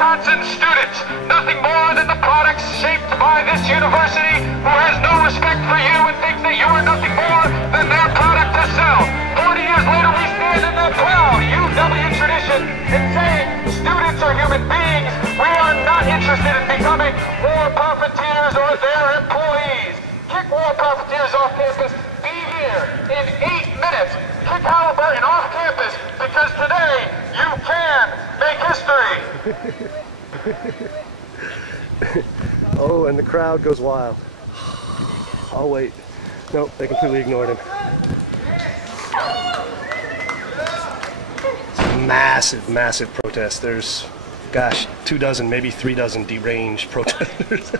Wisconsin students, nothing more than the products shaped by this university who has no respect for you and thinks that you are nothing more than their product to sell. 40 years later, we stand in that proud UW tradition and say students are human beings. We are not interested in becoming war profiteers or their employees. Kick war profiteers off campus. Be here in 8 minutes. Kick Halliburton off campus because today you can make history. Oh, and the crowd goes wild. Oh wait, nope, they completely ignored him. It's a massive, massive protest. There's, gosh, 2 dozen, maybe 3 dozen deranged protesters.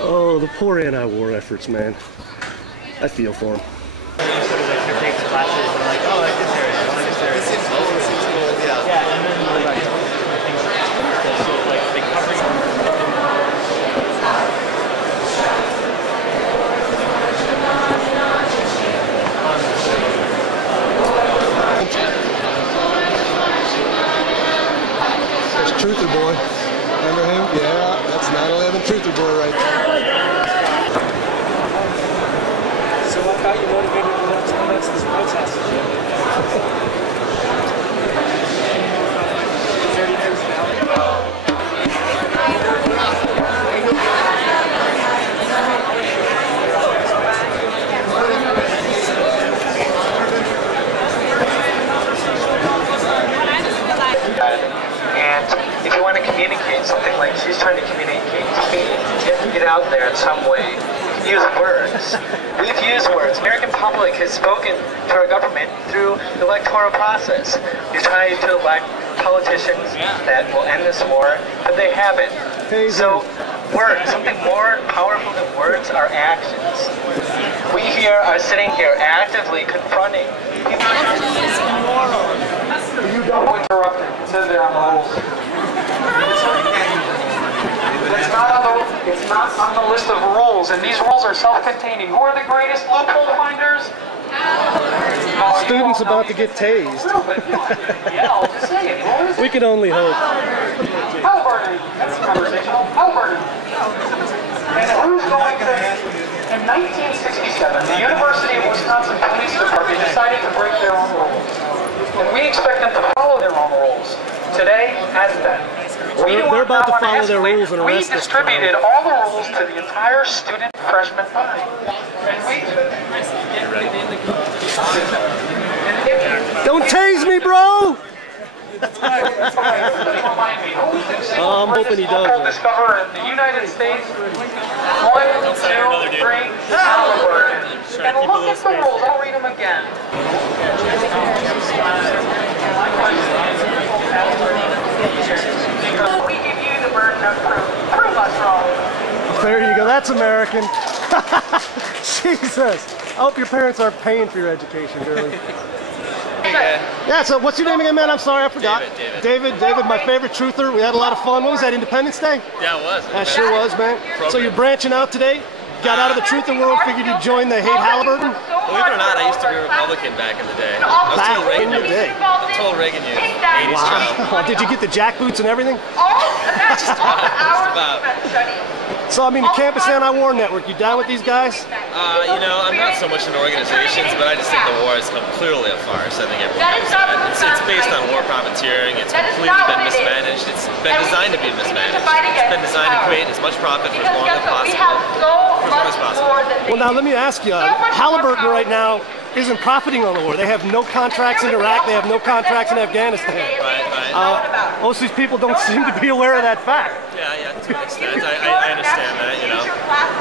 Oh, the poor anti-war efforts, man. I feel for them. Truther boy. Remember him? Yeah, that's 9/11 Truther boy right there. So what got you motivated to commence this protest? 30 years now. If you want to communicate something like she's trying to communicate, you have to get out there in some way. You can use words. We've used words. The American public has spoken to our government through the electoral process. We've tried to elect politicians that will end this war, but they haven't. So words, something more powerful than words are actions. We here are sitting here actively confronting people. You don't interrupt it. It says there on the rules. It's not on the list of rules, and these rules are self-containing. Who are the greatest loophole finders? Students about to get tased. Yeah, I'll just say it. We can only hope. Halliburton. That's conversational. Halliburton. And who's going to... In 1967, the University of Wisconsin Police Department decided to break their own rules. And we expect them to follow their own rules. Today hasn't been. They're about to follow their rules and arrest us. We distributed all the rules to the entire student freshman body. Don't tase me, bro! I'm hoping he does. Discover in the United States 1, 2, 3, Halliburton. And look at the rules. I'll read them again. We give you the burden of proof. Prove us wrong. There you go. That's American. Jesus. I hope your parents aren't paying for your education, girlie. Yeah, so what's your name again, man? I'm sorry, I forgot. David, my favorite truther. We had a lot of fun. What was that, Independence Day? Yeah, it was. That sure was, man. So you're branching out today? Got out of the truther world, figured you'd join the Hate Halliburton? Believe it or not, I used to be a Republican back in the day. I was total Reagan youth. Total Reagan youth. 80s child. Did you get the jackboots and everything? Just about. So, I mean, the Campus Antiwar Network, you down with these guys? You know, I'm not so much in organizations, but I just think the war is clearly a farce. I think everyone knows that. It's based on war profiteering. It's completely been mismanaged. It's been designed to be mismanaged. It's been designed to create as much profit for as long as possible. Well, now let me ask you, Halliburton right now isn't profiting on the war. They have no contracts in Iraq. They have no contracts in Afghanistan. Right. Most of these people don't seem to be aware of that fact. Yeah, to an extent. I understand that, you know.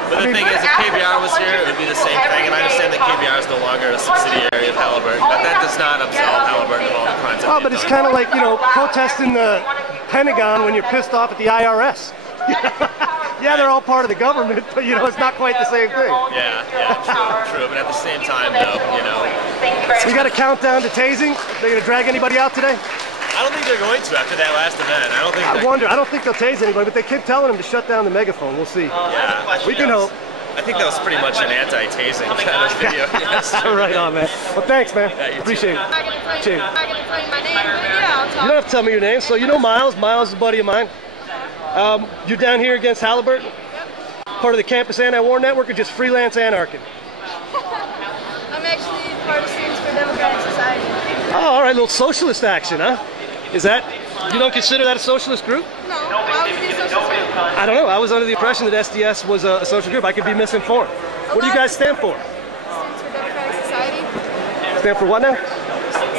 But the thing is, if KBR was here, it would be the same thing. And I understand that KBR is no longer a subsidiary of Halliburton, but that does not absolve Halliburton of all the crimes. Oh, but it's kind of like, you know, protesting the Pentagon when you're pissed off at the IRS. Yeah, they're all part of the government, but you know, it's not quite the same thing. Yeah, true. But at the same time, though, you know. We got a countdown to tasing. They're going to drag anybody out today? I don't think they're going to after that last event. I don't think they'll tase anybody, but they keep telling them to shut down the megaphone. We'll see. Yeah. We can hope. I think that was pretty much an anti-tasing kind of video. Yes. Right on, man. Well, thanks, man. Yeah, appreciate it. Cheers. tell you my name, but yeah, I'll You talk. don't have to tell me your name. So you know Miles. Miles is a buddy of mine. You're down here against Halliburton? Yep. Part of the Campus Antiwar Network or just freelance anarchy? I'm actually part of Students for Democratic Society. Oh, all right, little socialist action, huh? Is that, you don't consider that a socialist group? No, why would it be a social group? I don't know. I was under the impression that SDS was a social group. I could be misinformed. What do you guys stand for? Students for Democratic Society. Stand for what now?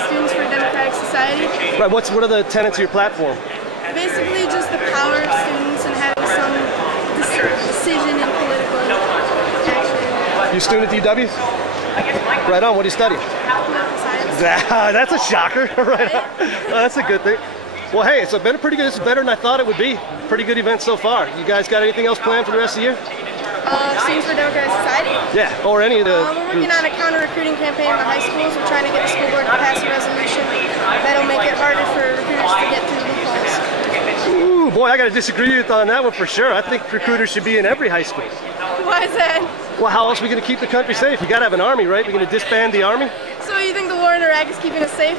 Students for Democratic Society. Right. What are the tenets of your platform? Basically just the power of students and having some decision in political action. You a student at DW? Right on. What do you study? Political science. That's a shocker. Right on. Well, that's a good thing. Well, hey, it's been a pretty good. It's better than I thought it would be. Pretty good event so far. You guys got anything else planned for the rest of the year? Students for Democratic Society. Yeah, or any of the. We're working on a counter-recruiting campaign in the high schools. We're trying to get the school board to pass a resolution that'll make it harder for recruiters to get through loopholes. Ooh, boy, I got to disagree with you on that one for sure. I think recruiters should be in every high school. Why is that? Well, how else are we going to keep the country safe? We got to have an army, right? We're going to disband the army? So you think the war in Iraq is keeping us safe?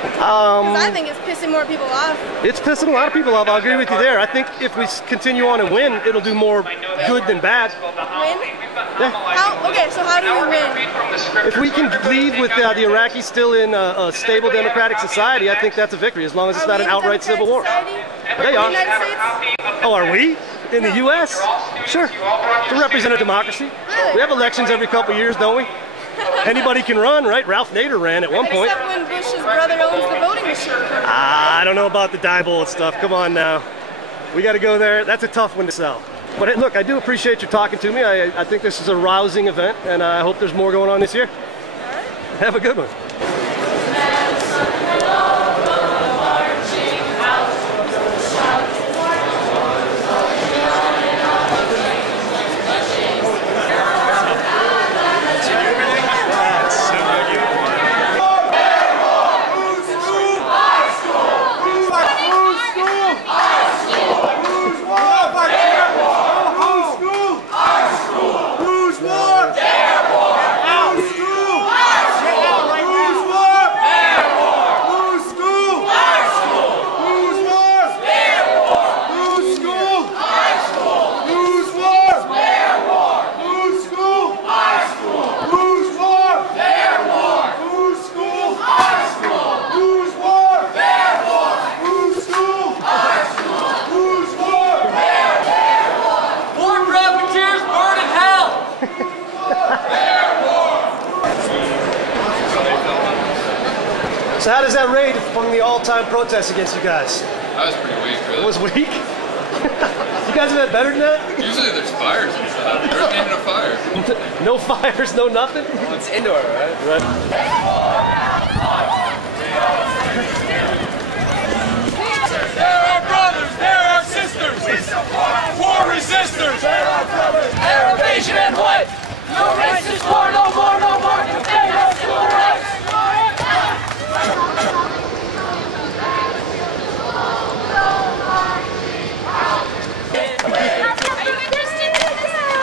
Because I think it's pissing more people off. It's pissing a lot of people off. I'll agree with you there. I think if we continue on and win, it'll do more good than bad. Win? Yeah. Okay, so how do we win? If we can lead with the Iraqis still in a stable democratic society, I think that's a victory, as long as it's not an outright civil war. They are. Oh, are we? In the U.S.? Sure. We represent a democracy. Really? We have elections every couple of years, don't we? Anybody can run, right? Ralph Nader ran at one point. Except when Bush's brother owns the voting machine. I don't know about the Diebold stuff. Come on now. We got to go there. That's a tough one to sell. But hey, look, I do appreciate you talking to me. I think this is a rousing event, and I hope there's more going on this year. All right. Have a good one. So how does that rate from the all-time protests against you guys? That was pretty weak, really. It was weak? You guys have had better than that? Usually there's fires and stuff. There isn't even a fire. No fires, no nothing? Well, it's indoor, right? Right. They're our brothers, they're our sisters. War resistors. They're our brothers. Air invasion and what? No racist war, no more, no more. Defend our civil rights.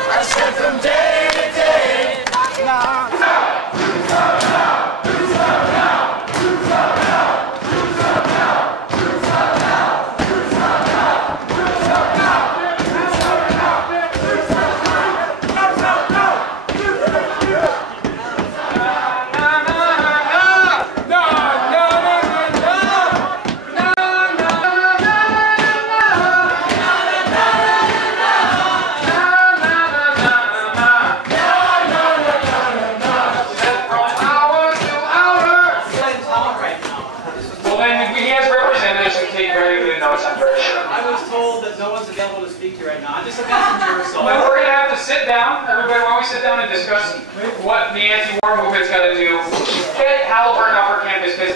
I said from day to day. Right now. I'm just a messenger, so Well, we're going to have to sit down. Everybody, why don't we sit down and discuss what the anti-war movement's got to do? Get Halliburton off our campus, because